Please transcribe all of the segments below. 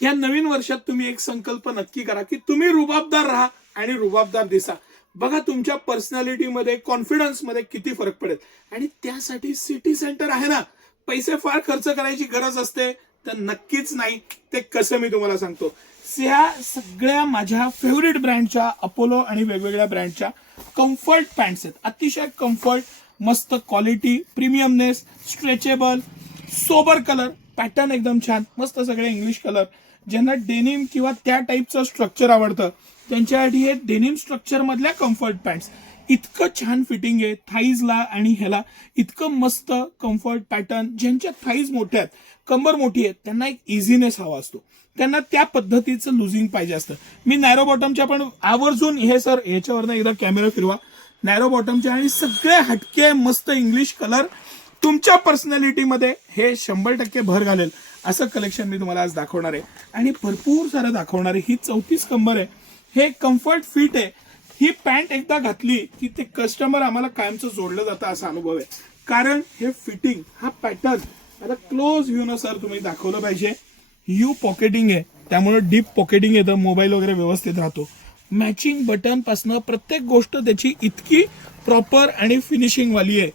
या नवीन वर्षात तुम्ही एक संकल्प नक्की करा की तुम्ही रुबाबदार राहा आणि रुबाबदार दिसा. बघा तुमच्या पर्सनॅलिटीमध्ये, कॉन्फिडन्समध्ये किती फरक पडेल. आणि त्यासाठी सिटी सेंटर आहे ना. पैसे फार खर्च करायची गरज असते तर नक्कीच नाही. ते कसं मी तुम्हाला सांगतो. ह्या सगळ्या माझ्या फेवरेट ब्रँडच्या, अपोलो आणि वेगवेगळ्या ब्रँडच्या कम्फर्ट पॅन्ट्स आहेत. अतिशय कम्फर्ट, मस्त quality, premiumness, stretchable, sober colour, pattern एकदम छान, मस्त सगळे इंग्लिश कलर. ज्यांना डेनिम किंवा त्या टाईपचं स्ट्रक्चर आवडतं त्यांच्यासाठी हे डेनिम स्ट्रक्चर मधल्या कम्फर्ट पॅन्ट्स. इतकं छान फिटिंग आहे थाईजला आणि ह्याला. इतकं मस्त कम्फर्ट पॅटर्न. ज्यांच्या थाईज मोठ्या आहेत, कंबर मोठी आहे, त्यांना एक इझीनेस हवा असतो. त्यांना त्या पद्धतीचं लुझिंग पाहिजे असतं. मी नॅरो बॉटमच्या पण आवर्जून हे सर ह्याच्यावरनं एकदा कॅमेरा फिरवा. नॅरो बॉटमच्या आणि सगळे हटके मस्त इंग्लिश कलर तुमच्या पर्सनॅलिटीमध्ये हे 100% भर घालेल असं कलेक्शन मी तुम्हाला आज दाखवणार आहे. आणि भरपूर सारं दाखवणार आहे. ही 34 कंबर आहे. हे कम्फर्ट फिट आहे. ही पॅन्ट एकदा घातली की ते कस्टमर आम्हाला कायमचं जोडलं जातं असा अनुभव आहे. कारण हे फिटिंग, हा पॅटर्न आता क्लोज व्ह्यू न सर तुम्ही दाखवलं पाहिजे. यू पॉकेटिंग आहे त्यामुळे डीप पॉकेटिंग येतं, मोबाईल वगैरे व्यवस्थित राहतो. मॅचिंग बटन पासनं प्रत्येक गोष्ट त्याची इतकी प्रॉपर आणि फिनिशिंग वाली आहे.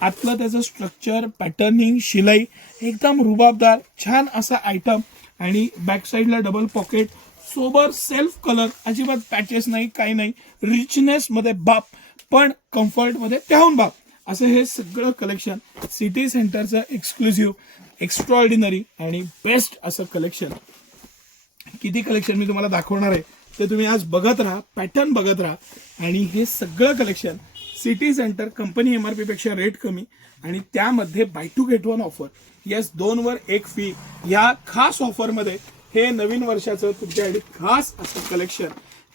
आतलं त्याचं स्ट्रक्चर, पॅटर्निंग, शिलाई एकदम रुबाबदार छान असा आयटम. आणि बॅक साईडला double pocket, sober self colour, अजिबात पॅचेस नाही, काही नाही. रिचनेस मध्ये बाप, पण कम्फर्ट मध्ये त्याहून बाप, असं हे सगळं कलेक्शन सिटी सेंटरचं एक्सक्लुझिव्ह, एक्स्ट्राऑर्डिनरी आणि बेस्ट असं कलेक्शन. किती कलेक्शन मी तुम्हाला दाखवणार आहे ते तुम्ही आज बघत राहा, पॅटर्न बघत राहा. आणि हे सगळं collection City Centre company MRP पेक्षा रेट कमी आणि त्यामध्ये buy two get one offer. Yes, 2 वर 1 फ्री या खास ऑफरमध्ये हे नवीन वर्षाचं तुमच्यासाठी खास असं कलेक्शन.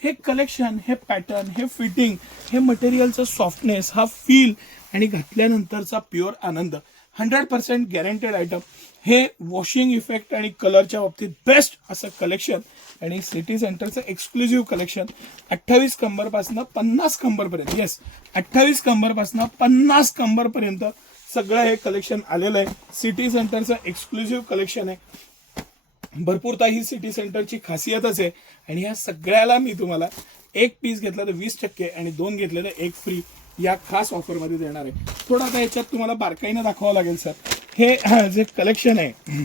हे कलेक्शन, हे पॅटर्न, हे फिटिंग, हे मटेरियलचं सॉफ्टनेस, हा फील आणि घातल्यानंतरचा प्युअर आनंद, 100% गॅरंटेड आयटम. हे वॉशिंग इफेक्ट आणि कलरच्या बाबतीत बेस्ट असं कलेक्शन आणि सिटी सेंटरचं एक्सक्लुझिव्ह कलेक्शन. 28 कंबरपासून 50 कंबरपर्यंत, येस 28 कंबरपासून 50 कंबरपर्यंत सगळं हे कलेक्शन आलेलं आहे. सिटी सेंटरचं एक्सक्लुझिव्ह कलेक्शन आहे. भरपूरता ही सिटी सेंटरची खासियतच आहे. आणि या सगळ्याला मी तुम्हाला 1 पीस घेतला तर 20% आणि 2 घेतले तर 1 फ्री या खास ऑफरमध्ये देणार आहे. थोडा आता याच्यात तुम्हाला बारकाईनं दाखवावं लागेल सर. हे जे कलेक्शन आहे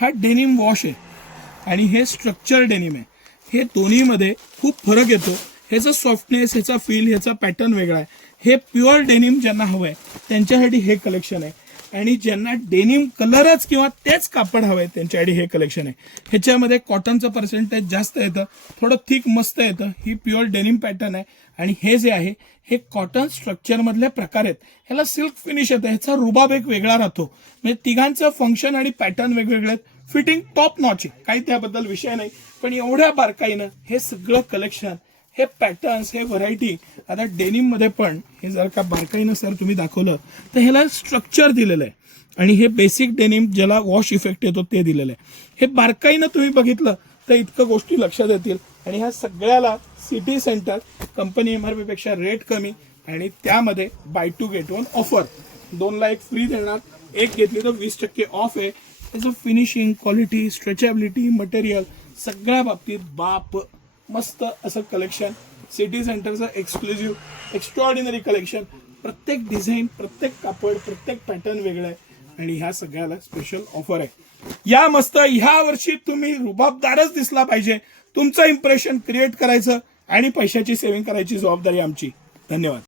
हा डेनिम वॉश आहे आणि हे स्ट्रक्चर डेनिम आहे. हे दोन्हीमध्ये खूप फरक येतो. ह्याचा सॉफ्टनेस, ह्याचा फील, ह्याचा पॅटर्न वेगळा आहे. हे प्युअर डेनिम ज्यांना हवं आहे त्यांच्यासाठी हे कलेक्शन आहे. आणि ज्यांना डेनिम कलरच किंवा तेच कापड हवं आहे त्यांच्यासाठी हे कलेक्शन आहे. ह्याच्यामध्ये कॉटनचं पर्सेंटेज जास्त येतं, थोडं थिक मस्त येतं. ही प्युअर डेनिम पॅटर्न आहे. आणि हे जे आहे हे कॉटन स्ट्रक्चरमधले प्रकार आहेत. ह्याला सिल्क फिनिश येतं. ह्याचा रुबाब एक वेगळा राहतो. म्हणजे तिघांचं फंक्शन आणि पॅटर्न वेगवेगळे आहेत. फिटिंग टॉप नॉच आहे, काही त्याबद्दल विषय नाही. पण एवढ्या बारकाईनं हे सगळं कलेक्शन, हे पॅटर्न्स, हे व्हरायटी. आता डेनिम मध्ये पण हे जर का बारकाईनं सर तुम्ही दाखवलं तर ह्याला स्ट्रक्चर दिलेलं आहे. आणि हे बेसिक डेनिम ज्याला वॉश इफेक्ट येतो ते दिलेलं आहे. हे बारकाईनं तुम्ही बघितलं तर इतकं गोष्टी लक्षात येतील. आणि ह्या सगळ्याला सिटी सेंटर कंपनी MRP पेक्षा रेट कमी आणि त्यामध्ये buy two get one offer. 2 ला 1 फ्री देणार. 1 घेतली तर 20% ऑफ आहे. त्याचं फिनिशिंग, क्वालिटी, स्ट्रेचेबिलिटी, मटेरियल सगळ्या बाबतीत बाप मस्त असं कलेक्शन. सिटी सेंटरचं एक्सक्लुझिव्ह एक्स्ट्राऑर्डिनरी कलेक्शन. प्रत्येक डिझाईन, प्रत्येक कापड, प्रत्येक पॅटर्न वेगळं आहे. आणि ह्या सगळ्याला स्पेशल ऑफर आहे. या मस्त ह्या वर्षी तुम्ही रुबाबदारच दिसला पाहिजे. तुमचं इम्प्रेशन क्रिएट करायचं आणि पैशाची सेव्हिंग करायची जबाबदारी आमची. धन्यवाद.